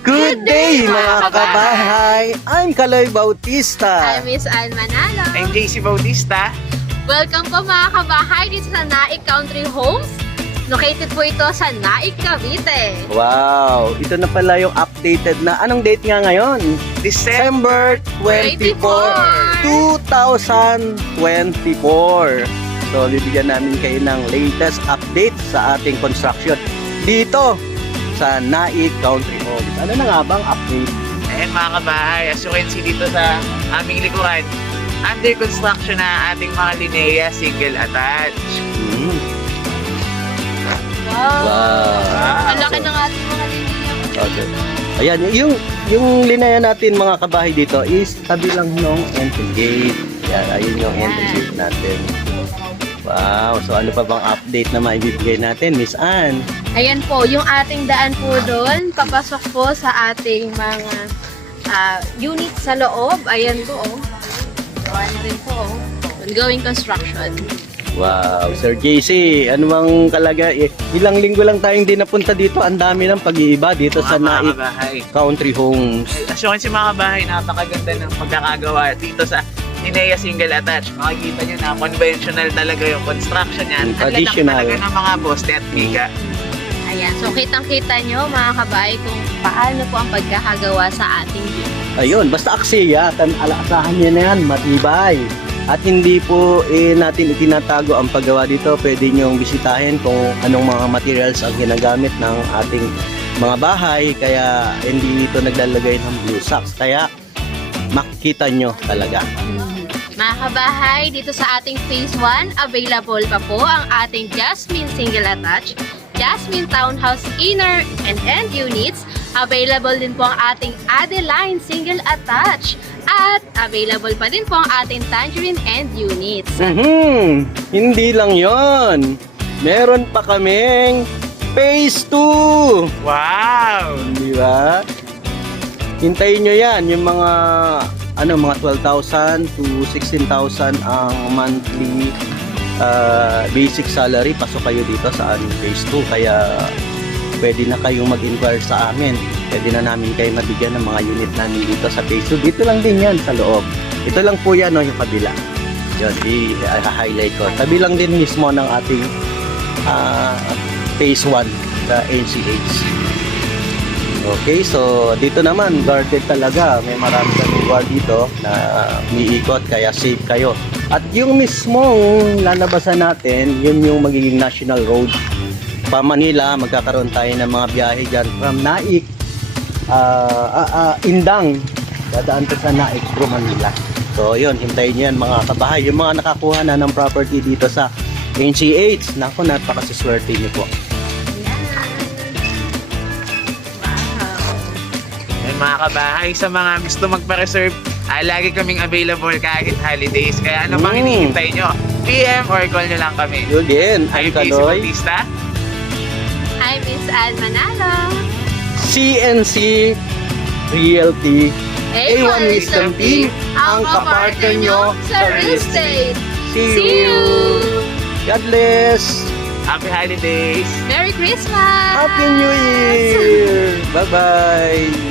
Good day mga kabahay! I'm Kaloy Bautista. I'm Miss Ann Manalo. I'm JC Bautista. Welcome po mga kabahay dito sa Naik Country Homes. Located po ito sa Naik, Cavite. Wow! Ito na pala yung updated na. Anong date nga ngayon? December 24, 2024. So, bibigyan namin kayo ng latest update sa ating construction dito sa Naik Country Homes. Ano na nga bang update? Ayan mga kabahay, as you can see dito sa aming likuran, under construction na ating mga Linea single attach. Wow! Ang laki ng ating mga linya. Okay. Ayan, yung linaya natin mga kabahay dito is tabi lang ng entry gate. Ayan, ayun yung entry gate natin. Wow, so ano pa bang update na maibibigay natin, Miss Ann? Ayan po, yung ating daan po doon, papasok po sa ating mga unit sa loob. Ayan po, oh. Gawa na rin po, oh. Ongoing construction. Wow, Sir JC, ano bang kalagay? Ilang linggo lang tayong di napunta dito. Ang dami ng pag-iiba dito sa Naik kabahay. Country Homes. As you can see mga kabahay, napakaganda ng pagkakagawa dito sa Linea single attach. Makikita nyo na conventional talaga yung construction yan. Traditional. Ang lalaki talaga ng mga poste at biga. Ayan, so kitang-kita nyo mga kabay kung paano po ang pagkakagawa sa ating unit. Ayun, basta aksiya, asahan niya na yan, matibay. At hindi po natin itinatago ang paggawa dito. Pwede nyong bisitahin kung anong mga materials ang ginagamit ng ating mga bahay. Kaya hindi ito naglalagay ng blue socks. Kaya makikita nyo talaga. Mga kabahay, dito sa ating phase 1, available pa po ang ating Jasmine single attach, Jasmine townhouse inner and end units. Available din po ang ating Adeline single attach. At available pa din po ang ating Tangerine end units. Hindi lang yon. Meron pa kaming phase 2. Wow! Di ba? Hintayin nyo yan. Yung mga mga 12,000 to 16,000 ang monthly basic salary. Pasok kayo dito sa aming phase 2. Kaya pwede na kayong mag-inquire sa amin. Pwede na namin kayo mabigyan ng mga unit namin dito sa phase 2. Dito lang din yan sa loob. Ito lang po yan, no, yung kabila. Yun, i-highlight ko. Tabi lang din mismo ng ating phase 1 sa NCH. Okay, so dito naman, guarded talaga. May marami kami guard dito na umiikot, kaya safe kayo. At yung mismong lalabasan natin, yun yung magiging national road. Pa Manila, magkakaroon tayo ng mga biyahe dyan from Naik, Indang, dadaan to sa Naik through Manila. So yun, hintayin nyo yan mga kabahay. Yung mga nakakuha na ng property dito sa NCH, naku, napakasiswerte nyo po. Ayan mga kabahay, sa mga gusto magpa-reserve, lagi kaming available kahit holidays. Kaya ano bang hinihintay nyo? PM or call nyo lang kami. Yun din, I'm I'm JC Kaloy. Bautista. I'm Miss Ann Manalo. CNC Realty A1 Wisdom Team, ang kapartner nyo sa real estate. See you! God bless! Happy holidays! Merry Christmas! Happy New Year! Bye-bye!